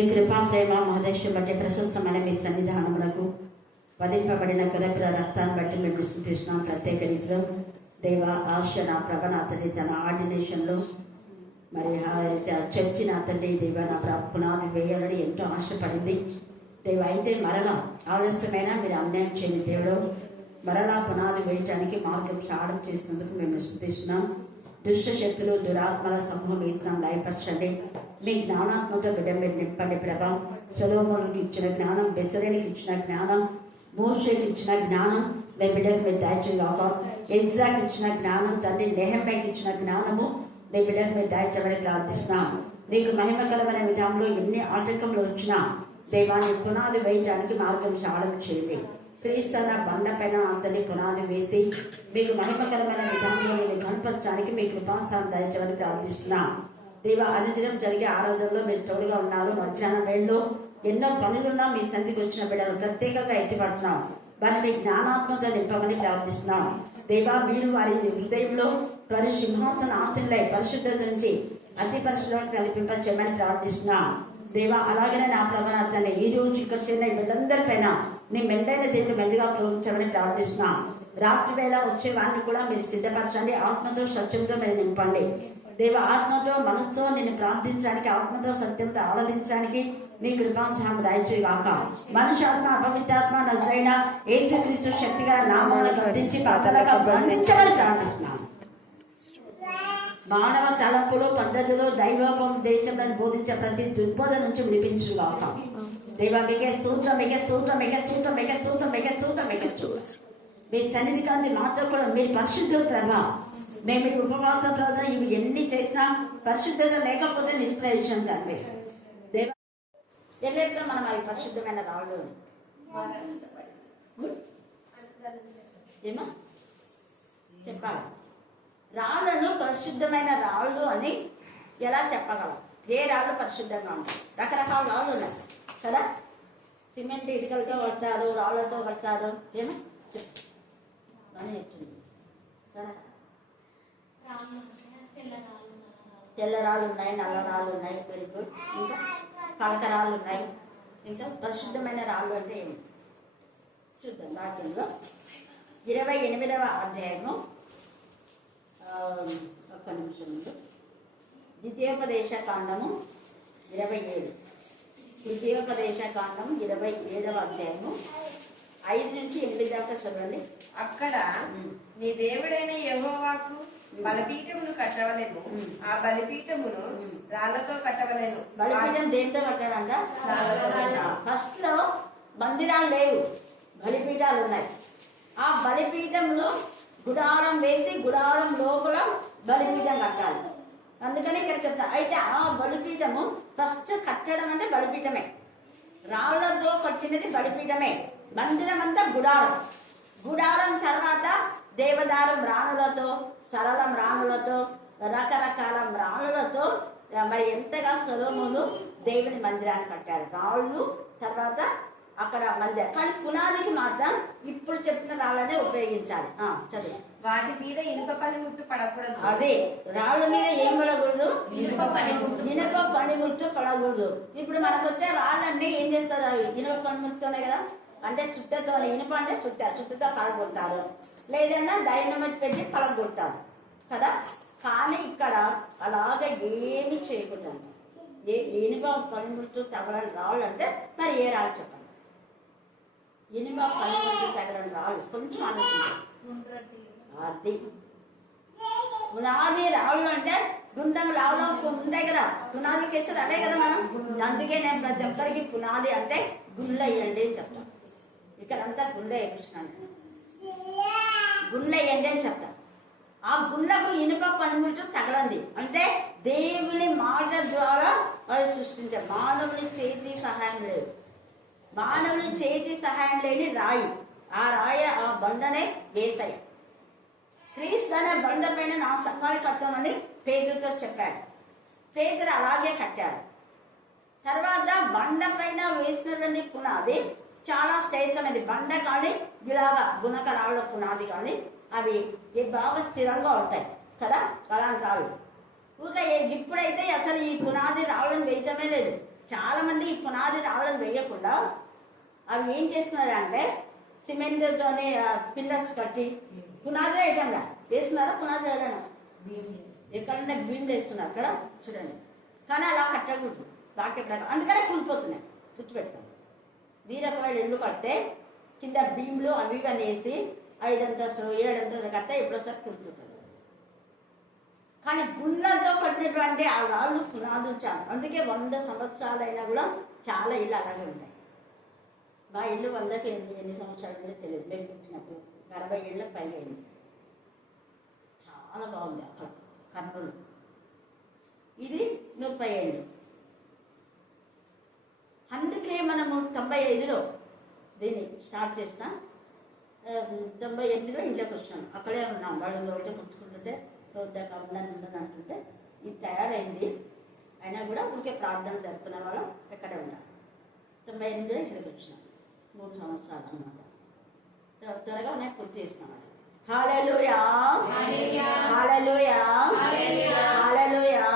మీ కృపా ప్రేమ మహదేశం బట్టి ప్రశస్తమైన మీ సన్నిధానములకు వధింపబడిన గొర్రెపిల్ల రక్తాన్ని బట్టి మేము స్తుతిస్తున్నాం. ప్రత్యేక రీతిలో దేవ ఆశ నా ప్రభ నా తండ్రి తన ఆర్డినేషన్లో మరి చర్చి నా తండ్రి దేవ నా పునాది వేయాలని ఎంతో ఆశపడింది దేవ. అయితే మరలా ఆలస్యమైనా మీరు అన్యాయం చేయని దేవుడు మరలా పునాది వేయటానికి మార్గం సాడం చేసినందుకు మేము స్తుతిస్తున్నాం. దుష్ట శక్తులు దురాత్మల సమూహం ఇస్తున్నాం లయపరచండి. మీ జ్ఞానాత్మతో బిడ్డ మీరు నింపండి ప్రభా. సొలొమోనుకి ఇచ్చిన జ్ఞానం, బెసరేనికి ఇచ్చిన జ్ఞానం, మోషేకి ఇచ్చిన జ్ఞానం మీ బిడ్డకు మీరు దయచేయగాక. ఎగ్జాకి ఇచ్చిన జ్ఞానం తండ్రి, నెహెమ్యాకి ఇచ్చిన జ్ఞానము మీ బిడ్డకు మీరు దయచేయమని ప్రార్థిస్తున్నాం. నీకు మహిమకరమైన విధానంలో ఎన్ని ఆటంకములు వచ్చినా దేవాన్ని పునాది వేయటానికి మార్గం సాడం చేయండి. క్రీస్తన బండ పైన అంతని పునాది వేసి మీకు మహిమకరమైన విధానంలో నేను కనపరచడానికి మీ కృపాసారం దయచేయమని ప్రార్థిస్తున్నా. దేవ అనుదినం జరిగే ఆరాధనలో మీరు తోడుగా ఉన్నారు. మధ్యాహ్నం వేళలో ఎన్నో పనులున్నా మీ సంధికి వచ్చిన బిడ్డలు ప్రత్యేకంగా ఎత్తిపడుతున్నాం. వారిని మీ జ్ఞానాత్మతో నింపమని ప్రార్థిస్తున్నాం. దేవా మీరు వారి హృదయంలో వారి సింహాసన ఆశలై పరిశుద్ధత నుంచి అతి పరిశుభ్రంగా నడిపింపచేయమని ప్రార్థిస్తున్నాం. దేవా అలాగనే నా ప్రభావాన్ని ఈ రోజు ఇక్కడ చేరిన వీళ్ళందరిపైన నీ మెండైన దేవుడు మెండుగా ప్రోగించమని ప్రార్థిస్తున్నాం. రాత్రి వేళ వచ్చే వారిని కూడా మీరు సిద్ధపరచండి. ఆత్మతో సత్యంతో మీరు నింపండి దేవ. ఆత్మతో మనసుతో నేను ప్రార్థించడానికి, ఆత్మతో సత్యంతో ఆరాధించడానికి మీ కృపాసహాయం దయచేయగాక. మనుషాత్మ అపవిత్రాత్మ నజరైన యేసుక్రీస్తు శక్తిగా నామాలను గర్తించి పాతలుగా బంధించమని ప్రార్థిస్తున్నాను. మానవ తలంపులు పద్ధతులు దైవోపదేశంలో బోధించే ప్రతి దుర్బోధ నుంచి వినిపించుగాక. దేవ మీకే స్తోత్రం, మీకే స్తోత్రం, మీకే స్తోత్రం, మీకే స్తోత్రం, మీకే స్తోత్రం, మీకే స్తోత్రం. మీ సన్నిధి కాంతి మాత్రం కూడా మీరు పరిశుద్ధుల ప్రభా. మేము ఈ ఉపవాస ప్రార్థన ఇవి ఎన్ని చేసినా పరిశుద్ధత లేకపోతే నిష్ప్రయోజనం కాదు దేవ. ఎల్లెప్పుడు మనం అవి పరిశుద్ధమైన రాళ్ళు ఏమా చెప్పాలి. రాళ్ళను పరిశుద్ధమైన రాళ్ళు అని ఎలా చెప్పగలం? ఏ రాళ్ళు పరిశుద్ధంగా ఉంటాయి? రకరకాల రాళ్ళు ఉన్నాయి కదా. సిమెంట్ ఇటుకలతో కడతారు, రాళ్ళతో కడతారు. ఏమో చెప్తుంది. తెల్ల రాళ్ళు ఉన్నాయి, నల్ల రాళ్ళు ఉన్నాయి, వెరీ గుడ్. ఇంకా కలక రాళ్ళు ఉన్నాయి. ఇంకా పరిశుద్ధమైన రాళ్ళు అంటే ఏమి చూద్దాం. వాక్యంలో 28వ అధ్యాయము ఒక్క నిమిషం ముందు ద్వితీయోపదేశ కాండము 27. ద్వితీయోపదేశ కాండము 27వ అధ్యాయము 5 నుంచి 8 దాకా చదవండి. అక్కడ నీ దేవుడైన యెహోవాకు బలిపీఠమును కట్టవలేము. ఆ బలిపీఠమును రాళ్లతో కట్టవలేను. బలిపీఠం దేంతో కట్టారంట? ఫస్ట్ లో మందిరాలు లేవు, బలిపీఠాలు ఉన్నాయి. ఆ బలిపీఠంలో గుడారం వేసి గుడారం లోపల బలిపీఠం కట్టాలి. అందుకని ఇక్కడ చెప్తా. అయితే ఆ బలిపీఠము ఫస్ట్ కట్టడం అంటే బలిపీఠమే, రాళ్లతో కట్టినది బలిపీఠమే. మందిరం అంతా గుడారం. గుడారం తర్వాత దేవదారం రాణులతో, సరళం రాణులతో, రకరకాల రాణులతో మరి ఎంతగా సొలొమోను దేవుని మందిరాన్ని కట్టాడు. రాళ్ళు తర్వాత అక్కడ మందిరం. కానీ పునాదికి మాత్రం ఇప్పుడు చెప్పిన రాళ్ళనే ఉపయోగించాలి. చదువు. వాటి మీద ఇనుప పనిముట్టు పడకూడదు. అదే రాళ్ళ మీద ఏం పడకూడదు? ఇనుప పనిముట్టు పడకూడదు. ఇప్పుడు మనకు వచ్చే రాళ్ళన్నీ ఏం చేస్తారు? ఇనుప పనిముట్టుతోనే కదా. అంటే సుత్తతో, ఇనుప అంటే సుత్తతో పలగొడతారు, లేదన్నా డైనమైట్ పెట్టి పలగొడతారు కదా. కానీ ఇక్కడ అలాగే ఏమి చేయకూడదు. ఇనుప పనిముట్టు తగలని రాళ్ళు అంటే మరి ఏ రాళ్ళు చెప్పండి? ఇనుప పనిముట్టు తగలని రాళ్ళు కొంచెం ఆలోచించాలి. అది పునాది రాళ్ళు అంటే గుండం రావులో ఉంటాయి కదా, పునాదికి వేసేది అవే కదా మనం. అందుకే నేను ప్రతి ఒక్కరికి పునాది అంటే గుళ్ళు వేయండి అని చెప్తాను. ఇక్కడంతా గుళ్ళు వేయించినాను, గుళ్ళు వేయండి అని చెప్తాను. ఆ గుళ్ళకు ఇనుప పనిముట్టు తగలంది అంటే దేవుని మాట ద్వారా వారు సృష్టించారు. మానవుని చేతి సహాయం లేదు, మానవుని చేతి సహాయం లేని రాయి. ఆ రాయి, ఆ బండనే యేసయ్య. క్రీస్తు అనే బండ పైన నా సంఘాన్ని కట్టమని పేతురుతో చెప్పాడు. పేతురు అలాగే కట్టాడు. తర్వాత బండ పైన వేసినటువంటి పునాది చాలా శ్రేష్టమైనది. బండ కానీ ఇలాగా గుణక రాళ్ళ పునాది కానీ అవి బాగా స్థిరంగా ఉంటాయి కదా. అలాంటి రాళ్ళు ఇప్పుడైతే అసలు ఈ పునాది రాళ్ళని వేయటమే లేదు. చాలా మంది ఈ పునాది రాళ్ళను వేయకుండా అవి ఏం చేస్తున్నారంటే సిమెంట్తోనే పిల్లర్స్ కట్టి పునాది వేయకుండా వేస్తున్నారా? పునాది వేయడం ఎక్కడన్నా భీములు వేస్తున్నారు అక్కడ చూడండి. కానీ అలా కట్టకూడదు వాక్య ప్రకారం, అందుకనే కూలిపోతున్నాయి. గుర్తుపెట్టుకోండి. వీరొకవేళ ఇల్లు కడితే కింద భీములు అవి ఇవి వేసి 5 అంతస్తులు 7 అంతస్తులు కడితే ఎప్పుడోసారి కూలిపోతుంది. కానీ గుళ్ళతో కట్టినటువంటి ఆ రాళ్ళు పునాదులు చాలా, అందుకే 100 సంవత్సరాలైనా కూడా చాలా ఇల్లు అలాగే ఉంటాయి. మా ఇల్లు 100కి ఎన్ని సంవత్సరాలు తెలియదు, మేము పుట్టినప్పుడు 40 ఏళ్ళ పైగా అయింది. చాలా బాగుంది అక్కడ కర్నూలు. ఇది 30 ఏళ్ళు. అందుకే మనము 95లో దీన్ని స్టార్ట్ చేస్తాం. 98లో ఇంట్లోకి వచ్చాను. అక్కడే ఉన్నాం. వాళ్ళు ఒకటే ముట్టుకుంటుంటే రోజు ఉండని అంటుంటే ఇది తయారైంది. అయినా కూడా ఊరికే ప్రార్థనలు జరుపుకునే వాళ్ళం ఎక్కడే ఉన్నాం. 98లో ఇక్కడికి వచ్చినాం. 3 సంవత్సరాలు అన్నమాట. త్వరగా నేను పూర్తి చేసినాం. హల్లెలూయా, హల్లెలూయా, హల్లెలూయా.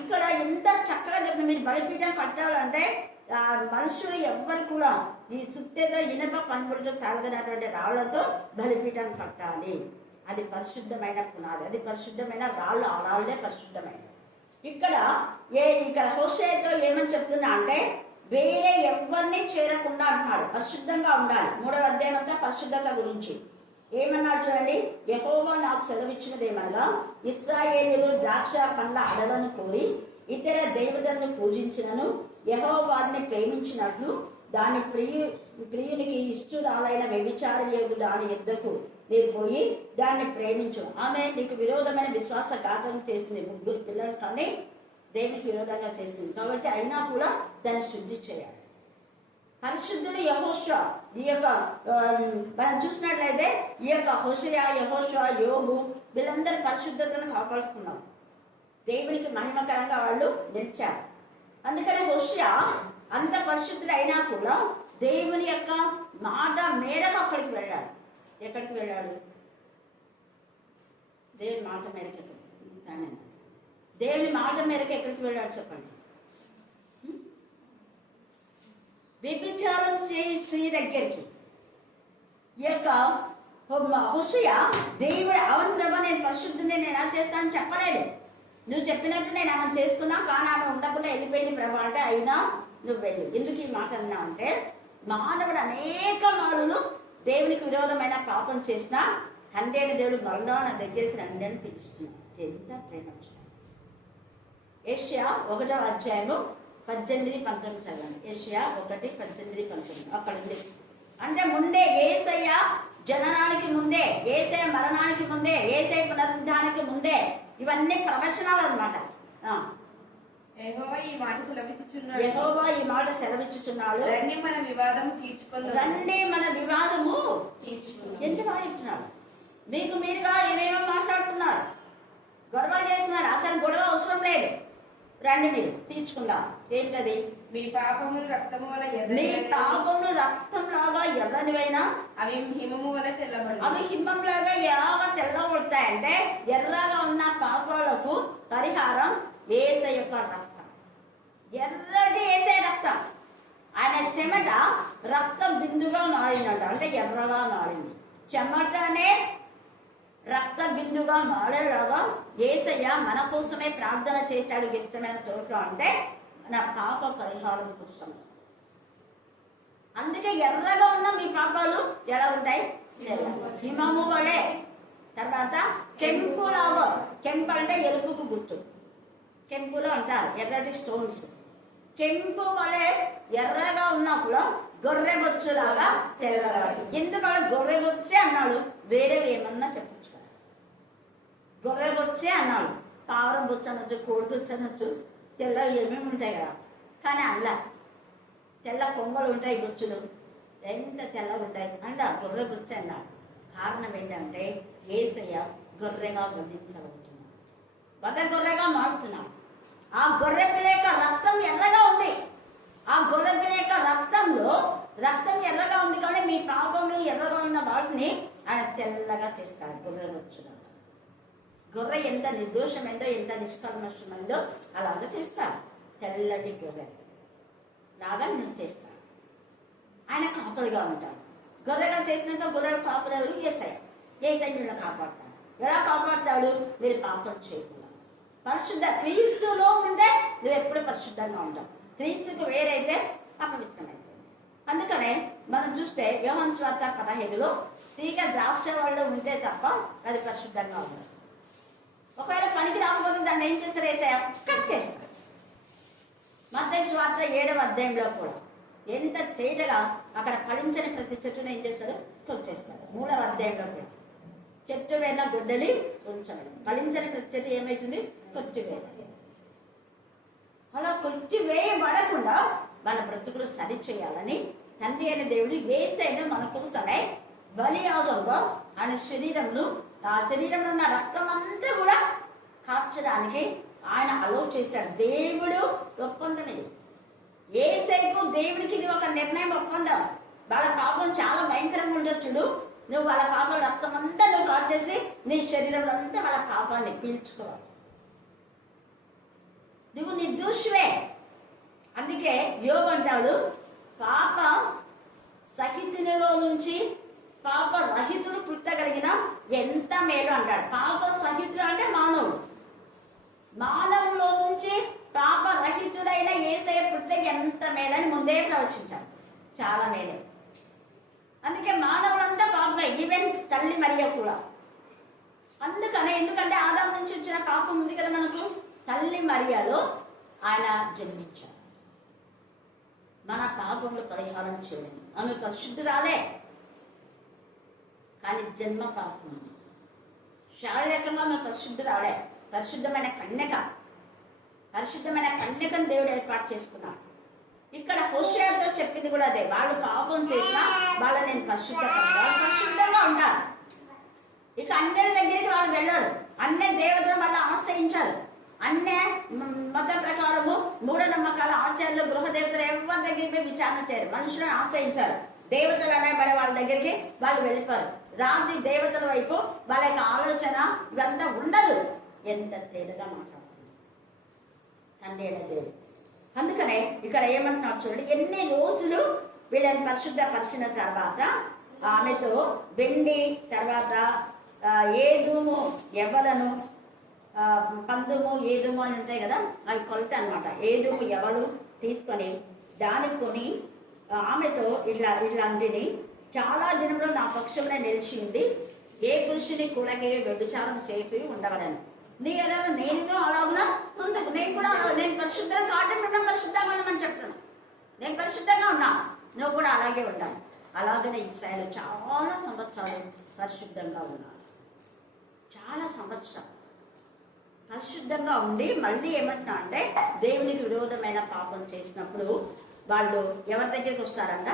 ఇక్కడ ఎంత చక్కగా చెప్పిన, మీరు బలిపీఠం కట్టాలంటే మనుషులు ఎవ్వరు కూడా ఈ సుత్తేదో ఇనప కనుబడుతూ తలగినటువంటి రాళ్లతో బలిపీఠం కట్టాలి. అది పరిశుద్ధమైన పునాది, అది పరిశుద్ధమైన రాళ్ళు. ఆ రాళ్ళే పరిశుద్ధమైన. ఇక్కడ హోషేతో ఏమని చెప్తున్నా అంటే వేరే ఎవరిని చేరకుండా అంటున్నాడు. పరిశుద్ధంగా ఉండాలి. 3వ అధ్యాయం అంతా పరిశుద్ధత గురించి ఏమన్నాడు చూడండి. యెహోవా నాకు సెలవిచ్చినది ఏమనగా, ఇశ్రాయేలీయులు ద్రాక్ష పండ్ల అడలను కోరి ఇతర దేవతలను పూజించినను యెహోవాని ప్రేమించినట్లు దాని ప్రియునికి ఇష్టురాలైన వ్యభిచారిణి దాని యుద్ధకు నీవు పోయి దాన్ని ప్రేమించు. ఆమె నీకు విరోధమైన విశ్వాసఘాతం చేసింది. 3 పిల్లలు కానీ దేవునికి విరోధంగా చేసింది కాబట్టి అయినా కూడా దాన్ని శుద్ధి చేయాలి. పరిశుద్ధుడు యెహోషువ. ఈ యొక్క మనం చూసినట్లయితే ఈ యొక్క హోషేయ, యెహోషువ, యోబు వీళ్ళందరూ పరిశుద్ధతను కాపాడుకున్నారు. దేవునికి మహిమకరంగా వాళ్ళు నిలిచారు. అందుకని హోషేయ అంత పరిశుద్ధుడు అయినా కూడా దేవుని యొక్క మాట మేరకు అక్కడికి వెళ్ళాడు. ఎక్కడికి వెళ్ళాడు? దేవుని మాట మేరకు. దేవుని మాట మేరకు ఎక్కడికి వెళ్ళాడు చెప్పండి? వ్యభిచారం చేయి స్త్రీ దగ్గరికి. ఈ యొక్క హోషేయ దేవుడు అవును ప్రభా నేను పరిశుద్ధుని, నేను ఎలా చేస్తానని చెప్పలేదు. నువ్వు చెప్పినట్టు నేను ఆమెను చేసుకున్నా, కానీ ఆమె ఉండకుండా వెళ్ళిపోయింది ప్రభా అంటే అయినా నువ్వు వెళ్ళు. ఎందుకు ఈ మాట అన్నా అంటే మానవుడు అనేక మారులు దేవునికి విరోధమైన పాపం చేసినా తండ్రి అయిన దేవుడు మరలా నా దగ్గరికి రండి అని పిలుస్తున్నాడు. ఎంత ప్రేమ. యెషయా 1వ అధ్యాయము 18-19 చదవండి. యెషయా 1:18-19 అక్కడ ఉంది. అంటే ముందే యేసయ్య జననానికి ముందే, యేసయ్య మరణానికి ముందే, యేసయ్య పునరుద్ధానికి ముందే ఇవన్నీ ప్రవచనాలు అన్నమాట. యెహోవా ఈ మాట సెలవిచ్చుచున్నాడు. రండి మన వివాదము తీర్చుకుందాం. ఎంత బాగా చెప్తున్నాడు. మీకు మీరుగా ఏమేమో మాట్లాడుతున్నారు, గొడవలు చేస్తున్నారు. అసలు గొడవ అవసరం లేదు. రండి మీరు తీర్చుకుందాం. ఏంటది? మీ పాపములు రక్తము వల్ల మీ పాపములు రక్తం లాగా ఎర్రనివైనా అవి హిమము వల్ల తెల్లబడి, అవి హిమం లాగా ఎలాగా తెల్లబడతాయంటే ఎర్రగా ఉన్న పాపాలకు పరిహారం యేసయ్య యొక్క రక్తం. ఎర్రటి యేసయ్య రక్తం. ఆయన చెమట రక్తం బిందుగా మారిందంట. అంటే ఎర్రగా మారింది. చెమటనే రక్త బిందుగా మారేలాగా యేసయ్య మన కోసమే ప్రార్థన చేశాడు ఇష్టమైన చోట్ల. అంటే మన పాప పరిహారం కోసం. అందుకే ఎర్రగా ఉన్న మీ పాపాలు ఎలా ఉంటాయి? హిమము వలె. తర్వాత కెంపు లాగా. కెంపు అంటే ఎరుపుకు గుర్తు. కెంపులో అంటారు ఎర్రటి స్టోన్స్. కెంపు వలె ఎర్రగా ఉన్నప్పుడు గొర్రెబొచ్చులాగా తెల్లవాడు. ఎందుకంటే గొర్రెబొచ్చే అన్నాడు, వేరే ఏమన్నా చెప్పచ్చు. గొర్రెబొచ్చే అన్నాడు, పావురం బొచ్చు అనొచ్చు, కోడి బొచ్చు అనొచ్చు, తెల్ల ఏమేమి ఉంటాయి కదా. కానీ అలా తెల్ల కొంగలు ఉంటాయి, బొచ్చులు ఎంత తెల్లగా ఉంటాయి అంటే గొర్రె బొచ్చే అన్నాడు. కారణం ఏంటంటే యేసయ్య గొర్రెగా వధించబడుతున్నాడు, వద గొర్రెగా మారుతున్నాడు. ఆ గొర్రె పిల్ల యొక్క రక్తం ఎర్రగా ఉంది. ఆ గొర్రె పిల్ల యొక్క రక్తం ఎర్రగా ఉంది. కానీ మీ పాపంలో ఎర్రగా ఉన్న వాటిని ఆయన తెల్లగా చేస్తాడు. గొర్రె వచ్చుగా గొర్రె ఎంత నిర్దోషమైందో, ఎంత నిష్కల్మషమైందో అలాగా చేస్తాడు. తెల్లటి గొర్రె లాగా నేను చేస్తాను. ఆయన కాపరిగా ఉంటాడు. గొర్రెగా చేసినాక గొర్రెలు కాపరి ఎవరు? యేసయ్య. యేసయ్య నిన్ను కాపాడుతాడు. ఎలా కాపాడుతాడు? మీరు పాపం చేయకుండా పరిశుద్ధ క్రీస్తులో ఉంటే నువ్వు ఎప్పుడు పరిశుద్ధంగా ఉంటావు. క్రీస్తుకు వేరైతే అపవిత్రమైంది. అందుకనే మనం చూస్తే యోహాను సువార్త 15లో తీగ ద్రాక్ష వాళ్ళు ఉంటే తప్ప అది పరిశుద్ధంగా ఉండదు. ఒకవేళ పనికి రాకపోతే దాన్ని ఏం చేస్తారు? యేసయ్య కట్ చేస్తారు. మత్తయి సువార్త 7వ అధ్యాయంలో కూడా ఎంత తేటగా అక్కడ ఫలించని ప్రతి చెట్టును ఏం చేస్తారు? కొట్టేస్తారు. 3వ అధ్యాయంలో కూడా చెట్టు వేన గుడ్డలి ఉంచడం, ఫలించని ప్రతి చెట్టు ఏమవుతుంది? కొట్టివేయాలి. అలా కొట్టివేయబడకుండా మన బ్రతుకులు సరి చేయాలని తండ్రి అయిన దేవుడు యేసయ్యను మన కోసమే బలియాగంగా ఆయన శరీరంలో ఆ శరీరంలో ఉన్న రక్తం అంతా కూడా కార్చడానికి ఆయన అలో చేశాడు. దేవుడు ఒప్పందం ఇది. యేసయ్యకు దేవుడికి ఇది ఒక నిర్ణయం ఒప్పందం. వాళ్ళ పాపం చాలా భయంకరంగా ఉండొచ్చుడు. నువ్వు వాళ్ళ పాపం రక్తం అంతా నువ్వు కార్చేసి నీ శరీరంలో అంతా వాళ్ళ పాపాన్ని పీల్చుకోవాలి. నువ్వు నిర్దోషివే. అందుకే యోబు అంటాడు, పాప సహితునిలో నుంచి పాప రహితులు పుట్టగలిగిన ఎంత మేలు అంటాడు. పాప సహితుడు అంటే మానవుడు. మానవులో నుంచి పాప రహితుడైన యేసయ్య పుట్టే ఎంత మేలని ముందే ప్రవచించాడు. చాలా మేలే. అందుకే మానవులంతా పాపమే, ఈవెన్ తల్లి మరియ కూడా. అందుకనే ఎందుకంటే ఆదాము నుంచి వచ్చిన పాపం ఉంది కదా మనకు. తల్లి మరియలో ఆయన జన్మించాడు. మన పాపములు పరిహారం చేయండి. ఆమె పరిశుద్ధురాలే, కానీ జన్మ పాపం ఉంది. శారీరకంగా ఆమె పరిశుద్ధురాలే. పరిశుద్ధమైన కన్యకను దేవుడు ఏర్పాటు చేసుకున్నాడు. ఇక్కడ హోషేయతో చెప్పింది కూడా అదే. వాళ్ళు పాపం చేసినా వాళ్ళు నేను పరిశుద్ధంగా ఉంటారు. ఇక అన్యుల దగ్గరికి వాళ్ళు వెళ్ళారు. అన్య దేవతలు వాళ్ళు ఆశ్రయించారు. అన్య మత ప్రకారము మూఢనమ్మకాల ఆచార్యులు గృహ దేవతలు ఎవరి దగ్గరికి విచారణ చేయరు. మనుషులను ఆశ్రయించారు. దేవతలు అనేబడే వాళ్ళ దగ్గరికి వాళ్ళు వెళ్ళిపోరు. రాజు దేవతల వైపు వాళ్ళ యొక్క ఆలోచన ఇవంతా ఉండదు. ఎంత తేలిగా మాట్లాడుతుంది తండ్రి అయిన దేవుడు. అందుకనే ఇక్కడ ఏమంటున్నారు చూడండి, ఎన్ని రోజులు వీళ్ళని పరిశుద్ధపరిచిన తర్వాత ఆమెతో వెండి, తర్వాత ఏదుము ఎవలను, పందుము ఏదుము అని ఉంటాయి కదా, అవి కొలత అనమాట. ఏదుము ఎవలు తీసుకొని దాన్ని కొని ఆమెతో ఇట్లా అందిని, చాలా దినంలో నా పక్షంలో నిలిచి ఉంది, ఏ పురుషుని కూడకి వ్యభిచారం చేపి ఉండవలను. నీ ఎలాగ నేను అలాగునా ముందుకు నేను కూడా నేను పరిశుద్ధంగా కావటం పరిశుద్ధంగా ఉండమని చెప్తాను. నేను పరిశుద్ధంగా ఉన్నా, నువ్వు కూడా అలాగే ఉండాలి. అలాగనే ఇశ్రాయేలు చాలా సంవత్సరాలు పరిశుద్ధంగా ఉన్నారు. చాలా సంవత్సరాలు పరిశుద్ధంగా ఉండి మళ్ళీ ఏమంటున్నా అంటే దేవునికి విరోధమైన పాపం చేసినప్పుడు వాళ్ళు ఎవరి దగ్గరికి వస్తారంట?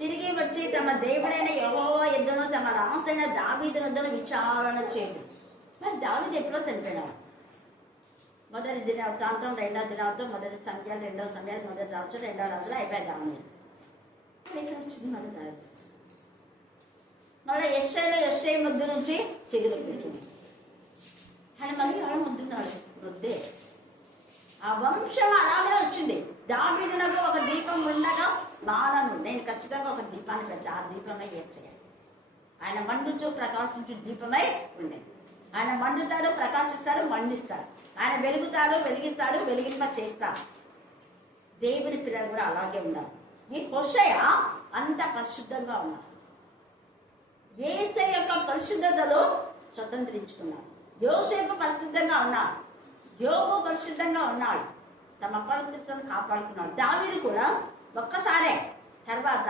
తిరిగి వచ్చి తమ దేవుడైన యెహోవా యుద్ధను తమ రాజైన దావీదు యుద్ధను విచారణ చేయదు. మరి దావీదు ఎప్పుడో చనిపోయినాడు. మొదటి దినవృత్తాంతం, 2వ దినవృత్తం, మొదటి సంఖ్యలు, 2వ సమయాలు, మొదటి రాజు, 2వ రాజులు అయిపోయాయి. దావీదు ఇక్కడ వచ్చింది మళ్ళీ దావీదు. మళ్ళీ యెషై ముద్దు నుంచి చిగురు పెట్టింది. ఆయన మళ్ళీ ఎవరు ముద్దున్నాడు? ముద్దే. ఆ వంశం అలాగే వచ్చింది. దావీదునకు ఒక దీపం ఉండగా మానను నేను ఖచ్చితంగా ఒక దీపాన్ని పెద్ద, ఆ దీపమై వేస్తాను. ఆయన మండుచు ప్రకాశించు దీపమై ఉండేది. ఆయన మండుతాడు, ప్రకాశిస్తాడు, మండిస్తాడు. ఆయన వెలుగుతాడు, వెలిగిస్తాడు, వెలిగింప చేస్తాడు. దేవుని పిల్లలు కూడా అలాగే ఉన్నారు. ఈ హోషేయ అంత పరిశుద్ధంగా ఉన్నారు. యేసయ్య యొక్క పరిశుద్ధతలో స్వతంత్రించుకున్నారు. యోసేపు పరిశుద్ధంగా ఉన్నాడు. యోబు పరిశుద్ధంగా ఉన్నాడు. తమ పవిత్రతను కాపాడుకున్నాడు. దావీదు కూడా ఒక్కసారే తర్వాత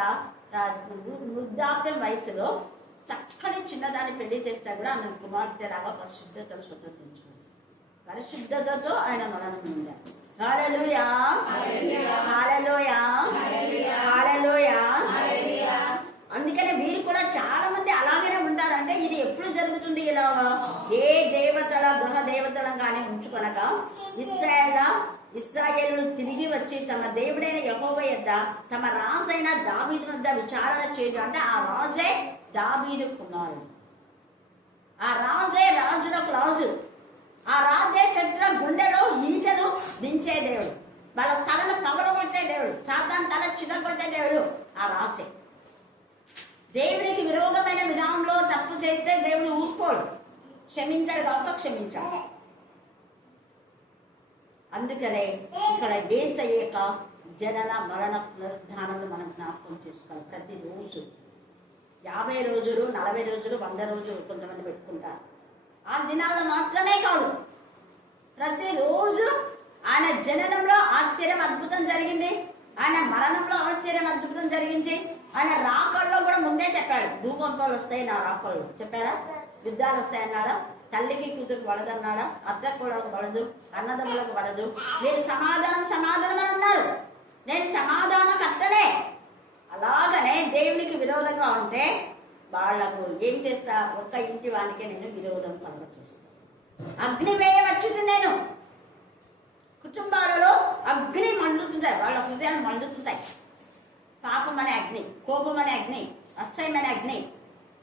వృద్ధాప్యం వయసులో చక్కని చిన్నదాన్ని పెళ్లి చేస్తే కూడా ఆమె కుమార్తెలాగా పరిశుద్ధతను స్వతంత్రించుకున్నాడు. పరిశుద్ధతతో ఆయన మరణం పొందాడు. హల్లెలూయా, హల్లెలూయా, హల్లెలూయా. అందుకనే వీరు కూడా చాలా మంది అలాగనే ఉంటారంటే ఇది ఎప్పుడు జరుగుతుంది? ఇలాగా ఏ దేవతల గృహ దేవతలంగానే ఉంచుకొనక ఇశ్రాయేలు తిరిగి వచ్చి తమ దేవుడైన యెహోవా యొద్ద తమ రాజైన దావీదు వద్ద విచారణ చేయడం. అంటే ఆ రాజే దావీదు కుమారుడు. ఆ రాజే రాజులకు రాజు. ఆ రాజే శత్రు గుండెలో ఈటను దించే దేవుడు. వాళ్ళ తలను పగలగొట్టే దేవుడు, సాతాను తల చిన్నగొట్టే దేవుడు ఆ రాసే. దేవునికి విరోధమైన విధానంలో తప్పు చేస్తే దేవుడు ఊరుకోడు, క్షమించాడు కాబట్టి క్షమించాడు. అందుకనే ఇక్కడ యేసయ్య యొక్క జనన మరణ పునరుద్ధానాలు మనం జ్ఞాపకం చేసుకోవాలి. ప్రతిరోజు 50 రోజులు, 40 రోజులు, 100 రోజులు కొంతమంది పెట్టుకుంటారు. ఆ దినాల్లో మాత్రమే కాదు, ప్రతిరోజు ఆయన జననంలో ఆశ్చర్యం అద్భుతం జరిగింది, ఆయన మరణంలో ఆశ్చర్యం అద్భుతం జరిగింది, ఆయన రాకల్లో కూడా ముందే చెప్పాడు. భూకంపాలు వస్తాయి నా రాకల్లో చెప్పాడా, యుద్ధాలు వస్తాయన్నాడా, తల్లికి కూతురు పడదన్నాడా, అత్త కూడా పడదు, అన్నదమ్ములకు పడదు, నేను సమాధానం సమాధానం అని అన్నారు. నేను సమాధానకర్తనే. అలాగనే దేవునికి విరోధంగా ఉంటే వాళ్లకు ఏం చేస్తా, ఒక్క ఇంటి వానికే నేను విరోధం కలుగ చేస్తాను. అగ్ని వేయవచ్చుది నేను. కుటుంబాలలో అగ్ని మండుతుంటాయి, వాళ్ళ హృదయాలు మండుతుంటాయి. పాపం అనే అగ్ని, కోపం అనే అగ్ని, అసహ్యం అనే అగ్ని,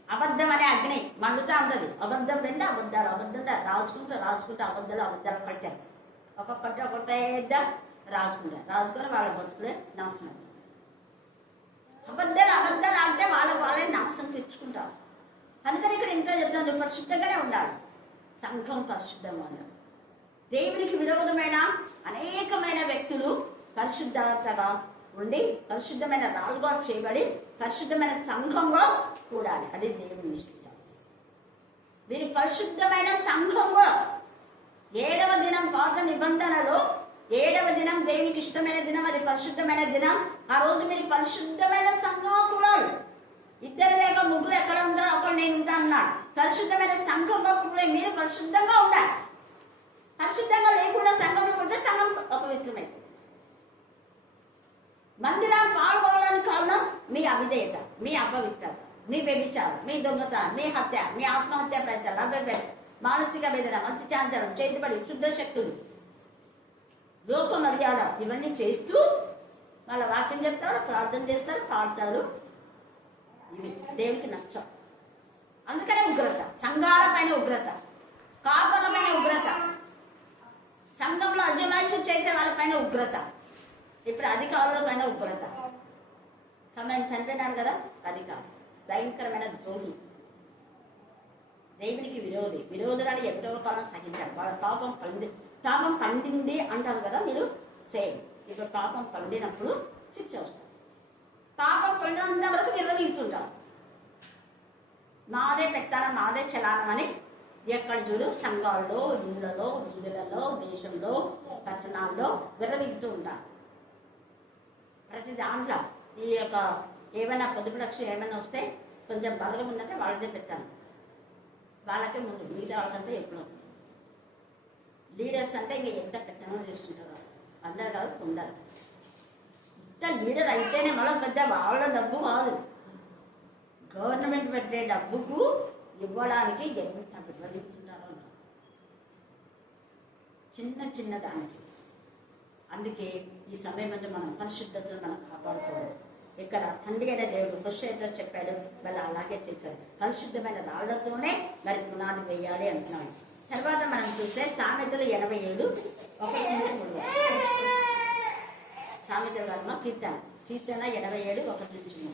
అబద్ధం అనే అగ్ని మండుతూ ఉంటుంది. అబద్ధం రెండు అబద్ధాలు, అబద్ధంగా రాసుకుంటూ అబద్ధాలు కట్టారు. ఒక్కొక్కటి ఒక పెద్ద రాసుకుని వాళ్ళ బతుకులే నాశనం. అబద్ధాలు ఆడితే వాళ్ళే నాశనం తెచ్చుకుంటారు. అందుకని ఇక్కడ ఇంకా చెప్తాను, పరిశుద్ధంగానే ఉండాలి. సంఘం పరిశుద్ధంగా ఉండాలి. దేవునికి విరోధమైన అనేకమైన వ్యక్తులు పరిశుద్ధతగా ఉండి పరిశుద్ధమైన రాళ్ళుగా చేయబడి పరిశుద్ధమైన సంఘంగా కూడాలి. అది దేవుని ఇష్టం. వీరి పరిశుద్ధమైన సంఘంగా 7వ దినం పాత నిబంధనలో 7వ దినం దేవునికి ఇష్టమైన దినం, అది పరిశుద్ధమైన దినం. ఆ రోజు మీరు పరిశుద్ధమైన సంఘంగా కూడాలి. 2 లేక 3 ఎక్కడ ఉంటారో అక్కడ నేను ఉంటా అన్నాడు. పరిశుద్ధమైన సంఘంగా కూడా మీరు పరిశుద్ధంగా ఉండాలి. పరిశుద్ధంగా లేకుండా సంఘంలో పుడితే సంఘం అపవిత్రమైంది. మందిరాలు పాల్గొనడానికి కారణం మీ అవిధేయత, మీ అపవిత్రత, మీ వ్యభిచారం, మీ దొంగతనం, మీ హత్య, మీ ఆత్మహత్య ప్రయత్నాలు, అవ్యభ్యాస, మానసిక వేదన, అతిచాంచలం, చేతిపడి శుద్ధ శక్తులు, లోక మర్యాద ఇవన్నీ చేస్తూ వాళ్ళ వాక్యం చెప్తారు, ప్రార్థన చేస్తారు, పాడతారు. ఇవి దేవునికి నచ్చం. అందుకనే ఉగ్రత, సంఘాల పైన ఉగ్రత, కాపలమైన ఉగ్రత, సంఘంలో అజమాయిషం చేసే వాళ్ళపైన ఉగ్రత, ఇప్పుడు అధికారుల పైన ఉగ్రత. సమయం చనిపోయినాడు కదా అధికారి, భయంకరమైన ద్రోహి, దేవునికి విరోధులని ఎంతో కాలం సహించాడు. వాళ్ళ పాపం పండింది అంటారు కదా మీరు, సేమ్ ఇప్పుడు పాపం పండినప్పుడు శిక్ష వస్తుంది. పాపం పండినంత వరకు విర్రవీగుతుంటారు. నాదే పెత్తనం, నాదే చలానం అని ఎక్కడ చూడు సంఘాల్లో, ఇళ్లలో, వీధులలో, దేశంలో, పట్టణాల్లో విర్రవీగుతూ ఉంటారు. ప్రతి దాంట్లో ఈ యొక్క ఏమైనా పొదుపు లక్ష్యం ఏమైనా వస్తే కొంచెం బలగం ఉందంటే వాళ్ళదే పెడతాను, వాళ్ళకే ముందు, మిగతా వాళ్ళకంతా ఎప్పుడు. లీడర్స్ అంటే ఇంకా ఎంత పెద్దనో చేస్తుంటారు, అందరు కాదు కొందరు. ఇంత లీడర్ అయితేనే మళ్ళీ పెద్ద వాళ్ళ డబ్బు కాదు, గవర్నమెంట్ పెట్టే డబ్బుకు ఇవ్వడానికి ఎంత వివరిస్తున్నారో చిన్న దానికి. అందుకే ఈ సమయం అంటే మనం పరిశుద్ధతను మనం కాపాడుకోవాలి. ఇక్కడ తండ్రి అయిన దేవుడు హోషేతో చెప్పాడు, వాళ్ళు అలాగే చేశారు. పరిశుద్ధమైన రాళ్లతోనే మరి పునాది వేయాలి అంటున్నాడు. తర్వాత మనం చూస్తే సామెతలు 87 1-3. సామెతల వర్మ కీర్తన 87 1-3.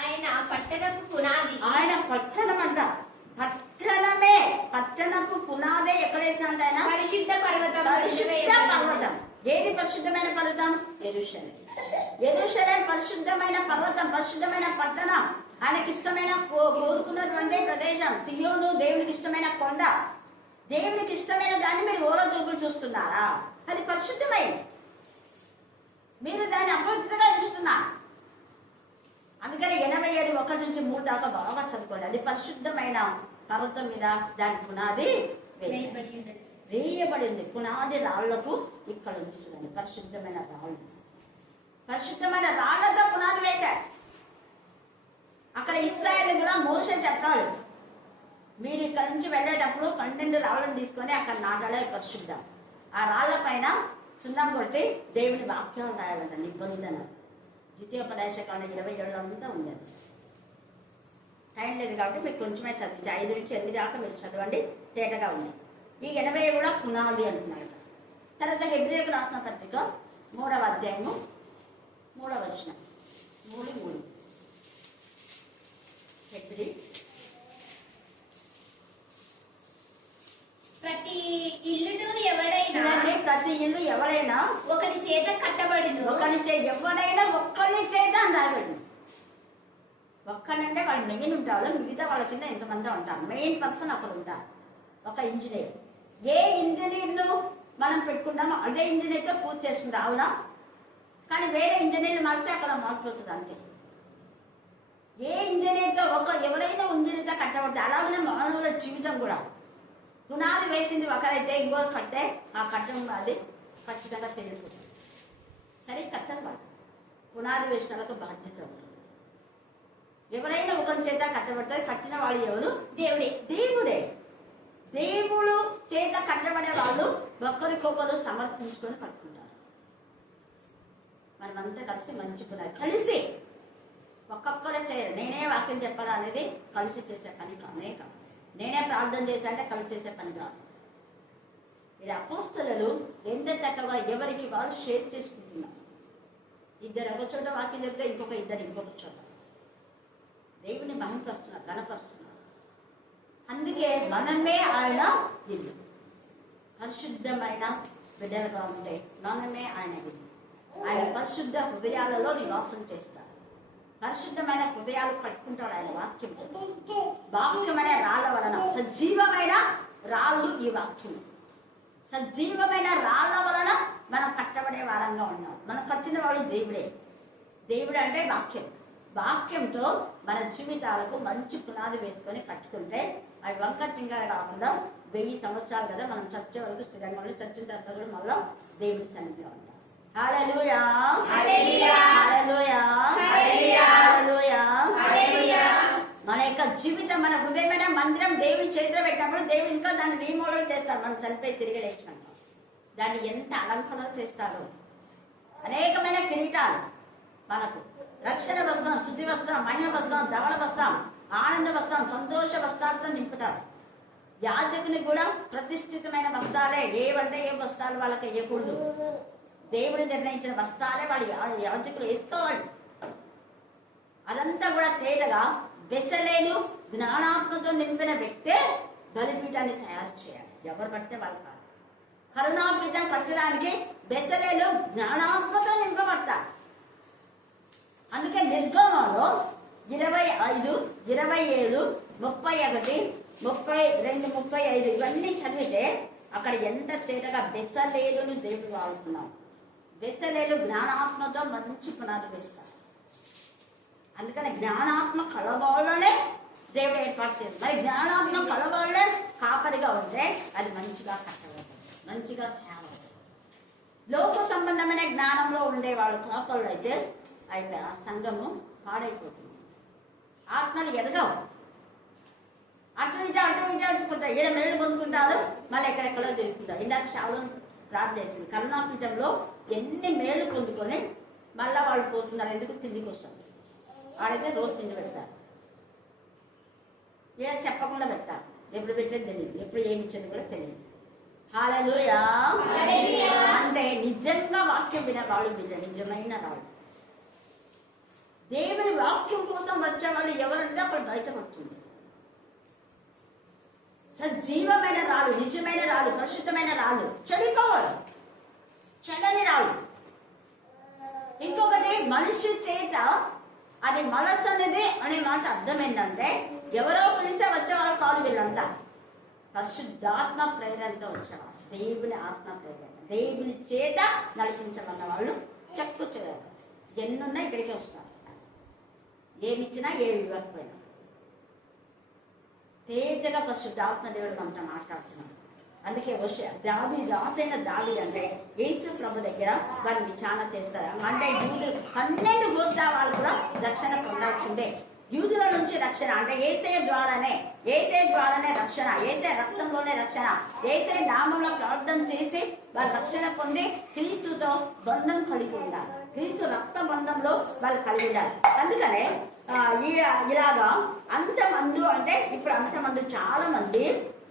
ఆయన పట్టణపు పునాది, ఆయన పట్టణం అంట, పట్టణమే, పట్టణపు పునాదే ఎక్కడ వేసినంట ఆయన పరిశుద్ధ పర్వతం. పరిశుద్ధ పర్వతం. ఏది పరిశుద్ధమైన పర్వతం? యెరూషలేము పరిశుద్ధమైన పర్వతం, పరిశుద్ధమైన పట్టణం, ఆయనకి ఇష్టమైన కోరుకున్నటువంటి ప్రదేశం. సియోను దేవునికి ఇష్టమైన కొండ. దేవునికి ఇష్టమైన దాన్ని మీరు ఓరో చూపులు చూస్తున్నారా? అది పరిశుద్ధమైంది, మీరు దాన్ని అపవిత్రంగా ఉంచుతున్నారు. అందుకని 87 1-3 దాకా బాగా చదువుకోండి. అది పరిశుద్ధమైన పర్వతం మీద దాని పునాది వేయబడింది. పునాది రాళ్లకు ఇక్కడ ఉంచుతున్నాను. పరిశుద్ధమైన రాళ్ళు, పరిశుద్ధమైన రాళ్లతో పునాది వేశాడు. అక్కడ ఇశ్రాయేలు కూడా మోషే చెప్తాడు, మీరు ఇక్కడ నుంచి వెళ్ళేటప్పుడు 12 రాళ్ళను తీసుకొని అక్కడ నాటాలే పరిశుద్ధం. ఆ రాళ్ల పైన సున్నం కొట్టి దేవుని వాక్యం రాయాలంట, నిబంధన. ద్వితీయోపదేశకాండం 27 అంతా ఉండేది. టైం లేదు కాబట్టి మీకు కొంచెమే చదివించి 5 నుంచి 8 దాకా మీరు చదవండి, తేటగా ఉంది. ఈ 80 కూడా పునాది అంటున్నాడు. తర్వాత హెబ్రీయులకు రాసిన పత్రిక 3వ అధ్యాయము 3వ వచనం 3:3. హెబ్రీ ప్రతి ఇల్లును ఎవడైనా చూడండి, ప్రతి ఇల్లు ఎవరైనా ఒకటి చేత కట్టబడును. ఎవడైనా ఒక్కరి చేత అని రాబడింది. ఒక్కడంటే వాళ్ళు మెయిన్ ఉంటారు, మిగతా వాళ్ళ కింద ఎంతమంది ఉంటారు. మెయిన్ పర్సన్ ఒకరు ఉంటారు, ఒక ఇంజనీర్. ఏ ఇంజనీర్ను మనం పెట్టుకుంటామో అదే ఇంజనీర్తో పూర్తి చేసుకుంటాం, అవునా? కానీ వేరే ఇంజనీర్లు మారితే అక్కడ మారిపోతుంది అంతే. ఏ ఇంజనీర్తో ఎవరైనా ఇంజనీర్తో కట్టబడితే అలాగనే మానవుల జీవితం కూడా. పునాది వేసింది ఒకరైతే ఇంకోటి కట్టే ఆ కట్టం అది ఖచ్చితంగా తెలియపోతుంది. సరే కట్టం వాళ్ళు పునాది వేసిన వాళ్ళకు బాధ్యత ఉంటుంది. ఎవరైనా ఒకరి చేత కట్టబడితే కట్టిన వాళ్ళు ఎవరు? దేవుడే. దేవుడు చేత కట్టబడే వాళ్ళు ఒకరికొకరు సమర్పించుకొని కట్టుకుంటారు. మనమంతా కలిసి మంచి పునాది కలిసి ఒక్కొక్కరే చేయరు. నేనే వాక్యం చెప్పాలా అనేది కలిసి చేసే పని కానే కాదు. నేనే ప్రార్థన చేశానంటే కలిసి చేసే పని కాదు. ఇది అపోస్తలులు ఎంత చక్కగా ఎవరికి వారు షేర్ చేసుకుంటున్నారు. ఇద్దరు ఒక చోట వాక్యం చెప్తే ఇంకొక ఇద్దరు ఇంకొక చోట దేవుని మహిమపరుస్తున్నారు, గణపరుస్తున్నారు. అందుకే మనమే ఆయన ఇల్లు. పరిశుద్ధమైన బిడ్డలుగా ఉంటే మనమే ఆయన ఇల్లు. ఆయన పరిశుద్ధ హృదయాలలో నివాసం చేస్తారు. పరిశుద్ధమైన హృదయాలు కట్టుకుంటాడు ఆయన వాక్యం. వాక్యమనే రాళ్ళ వలన సజీవమైన రాళ్ళు ఈ వాక్యం. సజీవమైన రాళ్ళ వలన మనం కట్టబడే వారంగా ఉన్నాం. మనం కట్టిన వాడు దేవుడే. దేవుడు అంటే వాక్యం. వాక్యంతో మన జీవితాలకు మంచి పునాది వేసుకొని కట్టుకుంటే అవి వంకటింగాలు కాకుండా 1000 సంవత్సరాలు కదా మనం చచ్చే వరకు స్థిరంగా ఉండి చచ్చిన తర్వాత కూడా మళ్ళీ దేవుడి సన్నిధిలో ఉంటాం. హల్లెలూయా, హల్లెలూయా, హల్లెలూయా, హల్లెలూయా, హల్లెలూయా. మన యొక్క జీవితం, మన హృదయమైన మందిరం దేవుని చేతిలో పెట్టినప్పుడు దేవుడు ఇంకా దాన్ని రీమోడల్ చేస్తారు. మనం చనిపోయి తిరిగి లేచినాక దాన్ని ఎంత అలంకరణ చేస్తారో. అనేకమైన కిరీటాలు మనకు, రక్షణ వస్త్రం, శుద్ధి వస్త్రం, మహిమ వస్త్రం, ధవళ వస్త్రం, ఆనంద వస్త్రం, సంతోష వస్త్రాలతో నింపుతారు. యాజకుని కూడా ప్రతిష్ఠితమైన వస్త్రాలే. ఏవంటే ఏ వస్త్రాలు వాళ్ళకి వేయకూడదు. దేవుడు నిర్ణయించిన వస్త్రాలే వాడు యాజకులు వేసుకోవాలి. అదంతా కూడా తేటగా బెసలేలు జ్ఞానాత్మతో నింపిన వ్యక్తే బలిపీఠాన్ని తయారు చేయాలి. ఎవరు పడితే వాళ్ళు కాదు. కరుణాపీఠం కట్టడానికి బెసలేలు జ్ఞానాత్మతో నింపబడతారు. అందుకే నిర్గమంలో 25, 27, 31, 32, 35 ఇవన్నీ చదివితే అక్కడ ఎంత తేటగా బెసలేలును దేవుడు వాడుతున్నాం. బెసలేలు జ్ఞానాత్మతో మంచి పునాది వేస్తారు. అందుకని జ్ఞానాత్మ కలవాళ్ళనే దేవుడు ఏర్పాటు చేస్తారు. మరి జ్ఞానాత్మ కలవాళ్ళే కాపరిగా ఉంటే అది మంచిగా కట్టబడుతుంది, మంచిగా తయారవుతుంది. లోక సంబంధమైన జ్ఞానంలో ఉండేవాళ్ళు కాపరులు అయితే అయితే ఆ సంఘము పాడైపోతుంది. ఆత్మలు ఎదగవు. అటు ఇటు అనుకుంటారు. ఈడ మేలు పొందుకుంటారు, మళ్ళీ ఎక్కడెక్కడో తిరుగుతుంటారు. ఇందాక శావులను ప్రార్థన చేసింది. కరుణాపీఠంలో ఎన్ని మేలు పొందుకొని మళ్ళీ వాళ్ళు పోతున్నారు. ఎందుకు? తిండికి వస్తారు. ఆడైతే రోజు తిండి పెడతారు, ఏ చెప్పకుండా పెడతారు. ఎప్పుడు పెట్టేది తెలియదు, ఎప్పుడు ఏమి ఇచ్చేది కూడా తెలియదు. హల్లెలూయా. అంటే నిజంగా వాక్యం వినే వాళ్ళు వీళ్ళు నిజమైన రాళ్ళు. దేవుని వాక్యం కోసం వచ్చే వాళ్ళు ఎవరంటే అక్కడ బయటపడుతుంది. సజీవమైన రాళ్ళు, నిజమైన రాళ్ళు, పరిశుద్ధమైన రాళ్ళు, చెడిపోవాలి, చెడని రాళ్ళు. ఇంకొకటి, మనిషి చేత అది మలచనిది అనే మాట అర్థం ఏంటంటే ఎవరో పిలిస్తే వచ్చేవాళ్ళు కాదు. వీళ్ళంతా పరిశుద్ధాత్మ ప్రేరణతో వచ్చేవాళ్ళు. దేవుని ఆత్మ ప్రేరణ, దేవుని చేత నడిపించమన్న వాళ్ళు చెక్కు చేయాలి. ఎన్నున్నా ఇక్కడికి వస్తారు. ఏమిచ్చినా ఏమి ఇవ్వకపోయినా తేజగా పరిశుద్ధాత్మ దేవుడు మనతో మాట్లాడుతున్నాం. అందుకే రాసైన దావి అంటే యేసు ప్రభు దగ్గర వారు విచారణ చేస్తారు. అంటే 12 గోత్రాల వాళ్ళు కూడా రక్షణ పొందాల్సిందే. యూదుల నుంచి రక్షణ అంటే యేసయ్య ద్వారానే రక్షణ, యేసయ్య రక్తంలోనే రక్షణ, యేసయ్య నామంలో ప్రార్థన చేసి వాళ్ళు రక్షణ పొంది క్రీస్తుతో బంధం కలిగి ఉండాలి. క్రీస్తు రక్త బంధంలో వాళ్ళు కలిగి ఉండాలి. అందుకనే ఇలాగా అంతమంది అంటే ఇప్పుడు అంతమంది చాలా మంది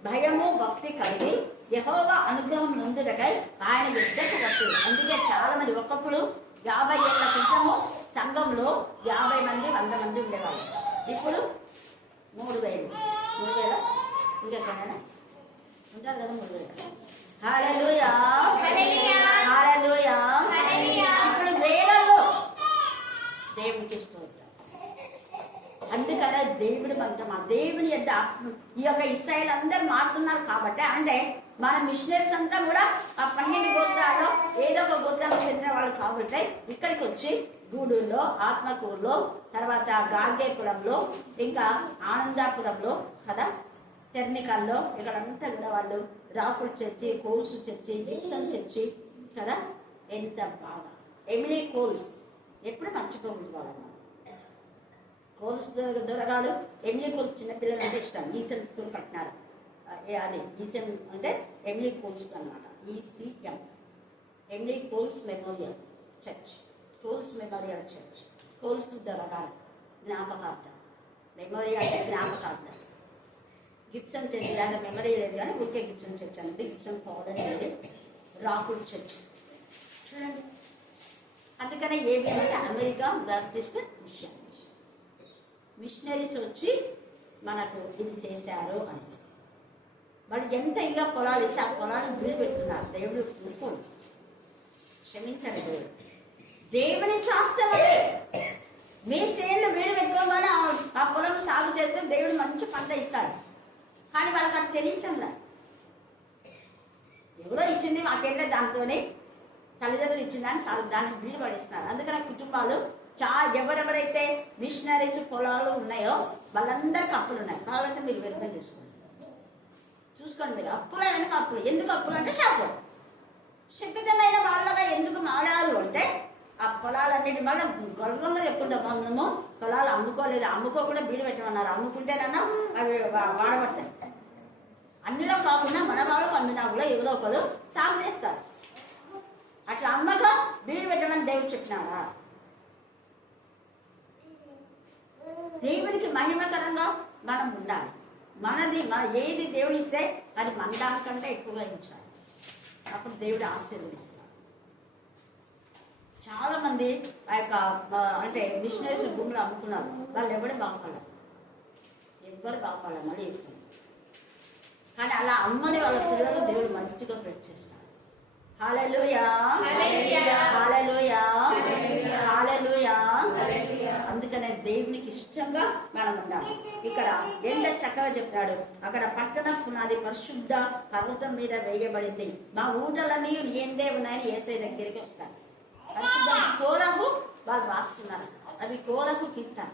భయము భక్తి కలిగి యెహోవా అనుగ్రహం నుండుటకై ఆయన యుద్ధకు వస్తుంది. అందుకే చాలా మంది ఒకప్పుడు 50 ఏళ్ల క్రితము సంఘంలో 50 మంది 100 మంది ఉండేవాళ్ళు. ఇప్పుడు 3000 ఇంకెక్కడైనా ఉంటారు కదా 3000. హల్లెలూయా హల్లెలూయా. ఇప్పుడు వేలల్లో దేవునికి స్తోత్రం. అందుకనే దేవుడి మంత్రం ఆ దేవుని యొక్క ఈ యొక్క ఇస్రాయేల్ అందరూ మారుతున్నారు కాబట్టి, అంటే మన మిషనరీస్ అంతా కూడా ఆ 12 గోత్రాల్లో ఏదో ఒక గోత్రాలకు చెందిన వాళ్ళు కాబట్టి ఇక్కడికి వచ్చి గూడూరులో, ఆత్మకూరులో, తర్వాత గార్గేపురంలో, ఇంకా ఆనందాపురంలో కదా, తెర్నికల్లో, ఇక్కడంతా కూడా వాళ్ళు రాకుల్ church, Coles church, Gibson church కదా, ఎంత బాగా ఎమిలీ కోల్స్ ఎప్పుడు మర్చిపోకూడదు వాళ్ళ కోల్స్ దొరగాలు. ఎమిలీ కోల్స్ చిన్నపిల్లలు అంటే ఇష్టం. ఈసెన్ స్కూల్ కట్టినారు. అదే ఈసెన్ అంటే ఎమిలీ కోల్స్ అనమాట. ECM Emily Coles memorial church, Coles memorial church. Coles దొరగాలు జ్ఞాపకార్థం, మెమోరియల్ అంటే జ్ఞాపకార్థం. గిప్సన్ చర్చ్ అంటే మెమరీ లేదు కానీ ఊరికే గిప్సన్ చర్చ్ అనేది. గిప్సన్ పౌడర్ అనేది రాకుల్ చర్చ్ చూడండి. అందుకనే ఏబీ అంటే అమెరికా బాప్టిస్ట్ మిషనరీస్ వచ్చి మనకు ఇది చేశారు అని. వాళ్ళు ఎంత ఇంకా పొలాలు ఇస్తే ఆ పొలాన్ని వీలు పెడుతున్నారు. దేవుడు ఊరుకోడు, క్షమించండి. దేవుని స్వాస్థ్యం అదే. మీ చేనులు వీలు పెట్టుకోగానే ఆ పొలం సాగు చేస్తే దేవుడు మంచి పంట ఇస్తాడు. కానీ వాళ్ళకి అది తెలియటంలా. ఎవరో ఇచ్చింది మాకేంటే దాంతోనే తల్లిదండ్రులు ఇచ్చిందని దాన్ని వీలు పడిస్తున్నారు. అందుకని కుటుంబాలు ఎవరెవరైతే మిషనరీస్ పొలాలు ఉన్నాయో వాళ్ళందరికీ అప్పులు ఉన్నాయి. కావాలంటే మీరు వెరిఫై చూసుకోండి. మీరు అప్పులు వెనక అప్పులు. ఎందుకు అప్పులు అంటే శాపం. శపితమైన వాళ్ళగా ఎందుకు మారారు అంటే ఆ పొలాలన్నిటి వల్ల గర్వంగా చెప్పుకుంటాం. మనము పొలాలు అమ్ముకోలేదు, అమ్ముకోకుండా బీడు పెట్టమన్నారు. అమ్ముకుంటేనన్నా అవి వాడబడతాయి. అన్నిలో కాకుండా మన వాళ్ళకు అమ్మినా కూడా ఎవరో ఒకరు సాగు చేస్తారు. అట్లా అమ్మక బీడు పెట్టమని దేవుడు చెప్పినాడా? దేవునికి మహిమకరంగా మనం ఉండాలి. ఏది దేవుడు ఇస్తే అది మన దానికంటే ఎక్కువగా ఇచ్చాలి. అప్పుడు దేవుడు ఆశీర్వదిస్తున్నాడు. చాలా మంది ఆ యొక్క అంటే మిషనరీస్ భూములు అమ్ముకున్నారు. వాళ్ళు ఎవరు బాగుపడాలి, మళ్ళీ ఎక్కువ. కానీ అలా అమ్మని వాళ్ళ పిల్లలు దేవుడు మంచిగా ప్రయత్నిస్తాడు. హల్లెలూయా హల్లెలూయా హల్లెలూయా. అందుకనే దేవునికి ఇష్టంగా మనం ఉండాలి. ఇక్కడ ఎంత చక్కగా చెప్పాడు. అక్కడ పట్టణ పునాది పరిశుద్ధ పర్వతం మీద వేయబడింది. మా ఊటలన్నీ ఏందే ఉన్నాయని యేసయ్య దగ్గరికి వస్తారు. పరిశుద్ధ కోరహు వాళ్ళు రాస్తున్నారు. అది కోరహు కీర్తన.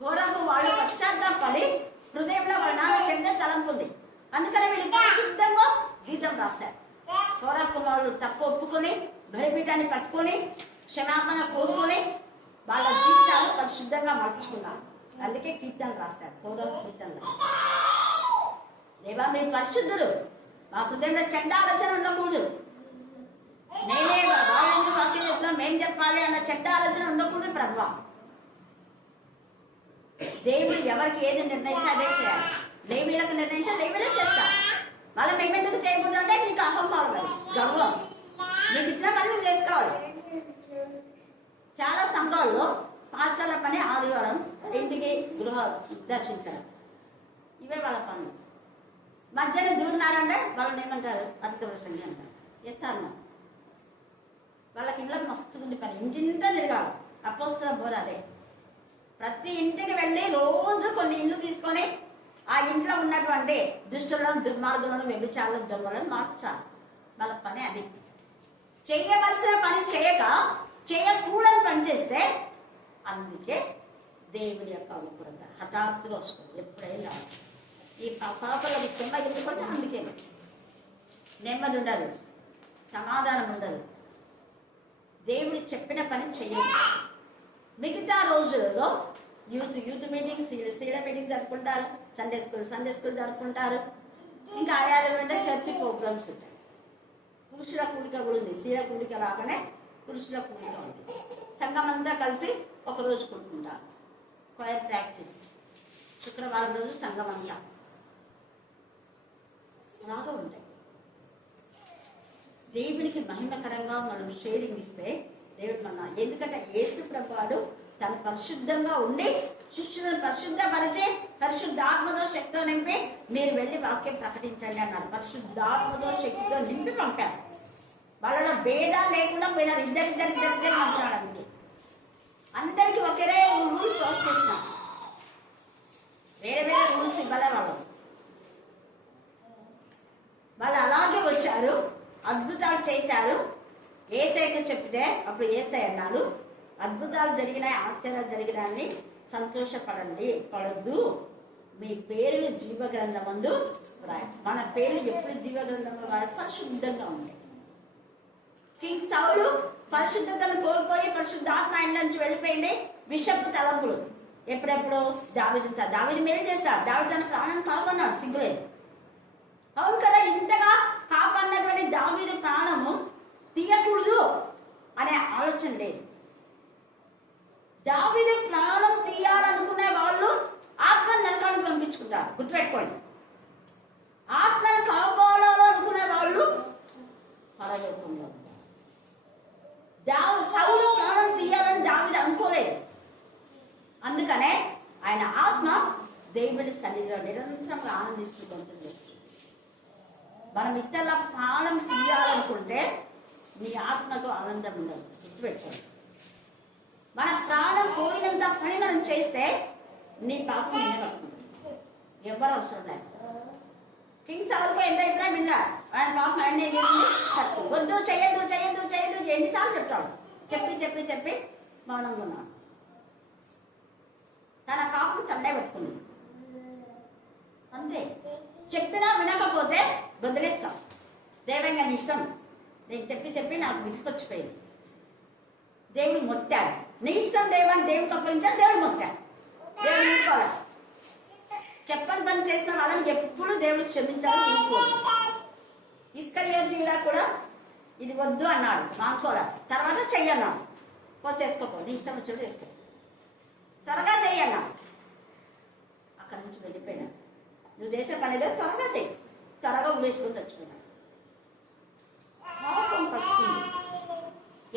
కోరహు వాళ్ళు పశ్చాత్తాపడి హృదయంలో వాళ్ళ నాన్న చెడ్డ తలంపు ఉంది. అందుకనే వీళ్ళు పరిశుద్ధంగా గీతం రాస్తారు. కోరహు వాళ్ళు తప్పు ఒప్పుకొని బలిపీఠాన్ని పట్టుకొని క్షమాపణ కోరుకొని వాళ్ళ జీవితాలు పరిశుద్ధంగా మార్చుకున్నారు. అందుకే కీర్తన రాస్తారు. కోరహు కీర్తన. దేవా మీరు పరిశుద్ధులు, మా హృదయంలో చెడ్డ ఆలోచన ఉండకూడదు. నేనే వాళ్ళెందుకు వాక్యం చెప్తున్నా మేం చెప్పాలి అన్న చెడ్డ ఆలోచన ఉండకూడదు ప్రభువా. దేవుడు ఎవరికి ఏది నిర్ణయిస్తే అదే చేయాలి. లేవీలకు నిర్ణయిస్తే లేవీలే చేస్తారు. మళ్ళీ మేమెందుకు చేయకూడదు అంటే నీకు అహంభావం, గర్వం. నీకు ఇచ్చిన పని నువ్వు చేసుకోవాలి. చాలా సంఘాల్లో పాస్టర్ల పని ఆదివారం ఇంటికి గృహ దర్శించడం, ఇవే వాళ్ళ పనులు. మధ్యలో దూరినారంటే వాళ్ళని ఏమంటారు? అధిక ప్రసంగి అంటారు. చేస్తారు. వాళ్ళకి ఇళ్ళకి మస్తు ఉంది పని. ఇంటింటా తిరగాలి. అపోస్తల బోధ అదే. ప్రతి ఇంటికి వెళ్ళి రోజు కొన్ని ఇళ్ళు తీసుకొని ఆ ఇంట్లో ఉన్నటువంటి దుష్టులను, దుర్మార్గులను, వ్యభిచారులను, దొంగలను మార్చాలి. వాళ్ళ పని అది. చేయవలసిన పని చేయకూడని పని చేస్తే అందుకే దేవుడి యొక్క ఉగ్రత హఠాత్తుగా వస్తుంది. ఎప్పుడైనా ఈ పాపలకు తుమ్మ ఎందుకంటే అందుకే నెమ్మది ఉండదు, సమాధానం ఉండదు. దేవుడు చెప్పిన పని చెయ్యదు. మిగతా రోజులలో యూత్ మీటింగ్స్, సీల మీటింగ్ జరుపుకుంటారు. సండే స్కూల్ జరుపుకుంటారు. ఇంకా ఆయాల వెంట చర్చి ప్రోగ్రామ్స్ ఉంటాయి. పురుషుల కూడిక కూడా ఉంది. సీల కూడిక లాగానే పురుషుల కూడిక ఉంది. సంఘం అంతా కలిసి ఒకరోజు కూడుకుంటారు. క్వైర్ ప్రాక్టీస్ శుక్రవారం రోజు సంఘం అంతా. లాగా ఉంటాయి. దేవునికి మహిమకరంగా మనం షేరింగ్ ఇస్తే దేవుడు ఎందుకంటే యేసు ప్రభువాడు తను పరిశుద్ధంగా ఉండి శిష్యులను పరిశుద్ధపరిచి పరిశుద్ధాత్మతో శక్తితో నింపి మీరు వెళ్ళి వాక్యం ప్రకటించండి అన్నారు. పరిశుద్ధాత్మతో శక్తితో నింపి పంపారు. వాళ్ళలో భేదాలు లేకుండా పోయినారు. ఇద్దరిద్దరు పంపినాడు. అందుకే అందరికీ ఒకే రూల్స్ పాస్ చేస్తున్నారు. వేరే వేరే రూల్స్ ఇవ్వలే వాళ్ళు అలాగే వచ్చారు. అద్భుతాలు చేశారు. ఏసైకి చెప్తే అప్పుడు ఏసై అన్నాడు, అద్భుతాలు జరిగినాయి, ఆశ్చర్యాలు జరిగినాయని పడద్దు. మీ పేర్లు జీవగ్రంథమందు రాయాలి. మన పేర్లు ఎప్పుడు జీవగ్రంథంలో రాయాలి? పరిశుద్ధంగా ఉంది. కింగ్ సౌలు పరిశుద్ధతను కోల్పోయి పరిశుద్ధాత్మ ఆయన నుంచి వెళ్ళిపోయింది. విషపు తలంపులు ఎప్పుడెప్పుడు దావీదు మేలు చేశాడు. దావీదు తన ప్రాణం కాపాడినాడు. సిగ్గులేదు. అవును కదా, ఇంతగా కాపాడినటువంటి దావీదు ప్రాణము తీయకూడదు అనే ఆలోచన లేదు. దావీదు ప్రాణం తీయాలనుకునే వాళ్ళు ఆత్మను నరకానికి పంపించుకుంటారు. గుర్తుపెట్టుకోండి. ఆత్మను కాపాడాలనుకునే వాళ్ళు పరలోకంలో ఉంటారు. సౌలు ప్రాణం తీయాలని దావీదు అనుకోలేదు. అందుకనే ఆయన ఆత్మ దేవుడి సన్నిధిలో నిరంతరం ఆనందిస్తూ గొంతులు. మనం ఇతరుల ప్రాణం తీయాలనుకుంటే నీ ఆత్మకు ఆనందం ఉండదు. గుర్తుపెట్టుకోండి. మన ప్రాణం పోయినంత పని మనం చేస్తే నీ పాపం నిలబడుతుంది. ఎవరు అవసరం లేదు. కింగ్ సౌలుకు ఎంత అయినా విన్నారు. ఆయన పాపం ఆయన వద్దు, చెయ్యదు చెయ్యదు చెయ్యదు ఎన్నిసార్లు చెప్తాడు. చెప్పి మౌనంగా ఉన్నాడు. తన పాపం తన్నే పెట్టుకుంది. అంతే. చెప్పినా వినకపోతే వదిలేస్తాం. దేవంగా నీ ఇష్టం. నేను చెప్పి నాకు విసుకొచ్చిపోయింది. దేవుడు మొత్తాడు. నీ ఇష్టం దేవాన్ని దేవుడికి అప్పగించాడు. దేవుడు మొత్తాడు. దేవుడు ఊరుకోవాలి. చెప్పని పని చేసిన వాళ్ళని ఎప్పుడు దేవుడు క్షమించాలని ఊరుకోవాలి. ఇస్కరియోతీయుడా కూడా ఇది వద్దు అన్నాడు. మానుకోవాలి. తర్వాత చెయ్యన్నాడు. చేసుకోపో, నీ ఇష్టం వచ్చి చేసుకో, త్వరగా చెయ్యన్నాడు. అక్కడి నుంచి వెళ్ళిపోయినాడు. నువ్వు చేసే పని ఏదో త్వరగా చెయ్యి. త్వరగా వేసుకుని తెచ్చుకున్నాడు.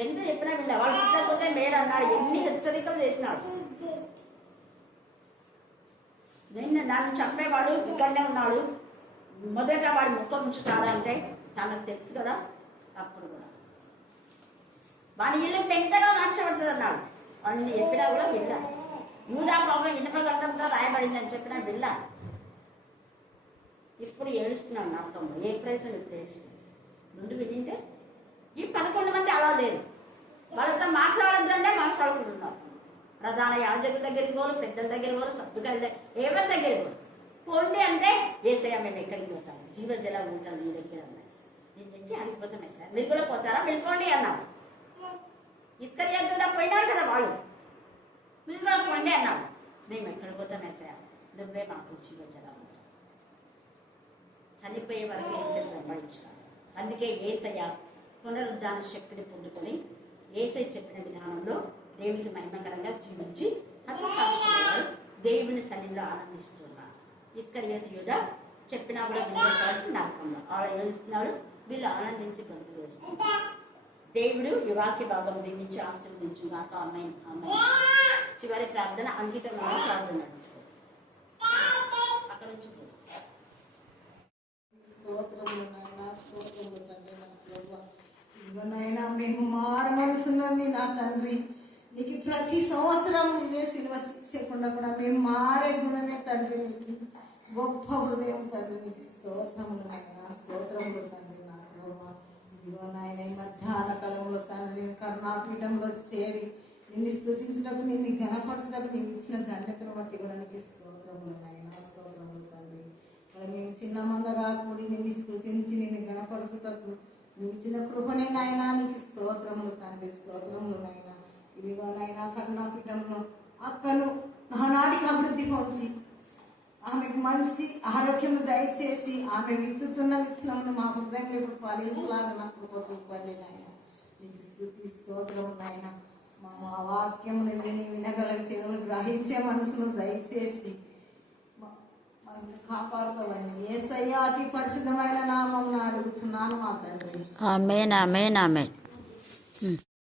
ఎంత చెప్పినా విన్నా. వాళ్ళు పుట్టకపోతే మేలు అన్నాడు. ఎన్ని హెచ్చరికలు చేసినాడు. నన్ను చంపేవాడు ఇక్కడనే ఉన్నాడు. మొదట వాడు ముఖం ఉంచుతాడంటే తనకు తెలుసు కదా. అప్పుడు కూడా వాని ఇల్లు పెద్దగా మార్చబడుతుంది అన్నాడు. వాళ్ళని చెప్పినా కూడా వెళ్ళాలి. యూదా పాపం ఇనుప గ్రంథంతో రాయబడింది అని చెప్పినా వెళ్ళాలి. ఇప్పుడు ఏడుస్తున్నాడు నమ్మకంలో. ఏ ప్రయోజనం ఇప్పుడు ఏడుస్తుంది. ముందు వినింటే ఈ 11 మంది అలా లేరు. వాళ్ళతో మాట్లాడద్దంటే మాట్లాడుకుంటున్నారు. ప్రధాన యాజకుల దగ్గరికి పోరు, పెద్దల దగ్గర పోరు, సభ్యుల ఎవరి దగ్గర పోరు. పోండి అంటే ఏసయ్య మేము ఎక్కడికి పోతాము, జీవజల ఊటలు నీ దగ్గర ఉన్నాయి, నేను నుంచి అడిగిపోతాం సార్, మీరు కూడా పోతారా, వెళ్ళిపోండి అన్నాడు. ఇస్కరియోతీయుడా పోయినాడు కదా వాళ్ళు, మీరు కూడా పోండి అన్నాడు. మేము ఎక్కడికి పోతాం ఏసయ్య, నువ్వే మాకు జీవజల ఊట. చనిపోయే వరకు ఏసయ్య వెంబడించాడు. అందుకే ఏసయ్య పునరుద్ధాన శక్తిని పొందుకొని ఏసై చెప్పిన విధానంలో దేవునికి మహిమకరంగా జీవించి హతసాక్షులయ్యాడు. దేవుని సన్నిధిలో ఆనందిస్తున్నాడు. ఇస్కరియోతీయుడా చెప్పినా కూడా వినేవాడు నరకంలో ఆలోచిస్తున్నాడు. వీళ్ళు ఆనందించి గొంతులు వేస్తున్నారు. దేవుడు ఈ వాక్య భాగం దీవించి ఆశీర్వదించు గాక. ఆమేన్. చివరి ప్రార్థన అంకితమైన ప్రార్థన నడుస్తుంది. అక్కడ నుంచి నాయనా మేము మారు మనసున్నది నా తండ్రి. నీకు ప్రతి సంవత్సరం ఇదే శిలువ శిక్షకుండా కూడా మేము మారే గుణమే తండ్రి. నీకు గొప్ప హృదయం తండ్రి. నీకు స్తోత్రములు నాయన, స్తోత్రములు తండ్రి. నా ప్రభు ఇదిగో నాయన ఈ మధ్యాహ్న కాలంలో తండ్రి కరుణాపీఠంలో చేరి నిన్ను స్తుతించడానికి, నిన్ను ఘనపరచడానికి నీకు ఇచ్చిన ధన్యతను బట్టి కూడా నీకు స్తోత్రములు నాయన, స్తోత్రములు తండ్రి. ఇక్కడ మేము చిన్న మందగా కూడి నిన్ను స్తుతించి నిన్ను ఘనపరచుటకు నువ్వు ఇచ్చిన కృపనే నాయన, నీకు స్తోత్రములు తండ్రి, స్తోత్రములు నాయన. ఇదిగో నాయన కరుణాపీఠంలో అక్కను ఆనాటికి అభివృద్ధి పొంది ఆమెకు మంచి ఆరోగ్యం దయచేసి ఆమె విత్తుతున్న విత్తనమును మా హృదయంలో ఇప్పుడు ఫలించలాగా నా కృప చూపండి నాయన. నీకు స్తుతి స్తోత్రము నాయన. మా వాక్యమును విని వినగల చెవులు గ్రహించే మనసును దయచేసి మా కాపాడుతావని యేసయ్య అతి పరిశుద్ధమైన నామం అడుగుతున్నాను మా తండ్రి. ఆమేన్ ఆమేన్ ఆమేన్.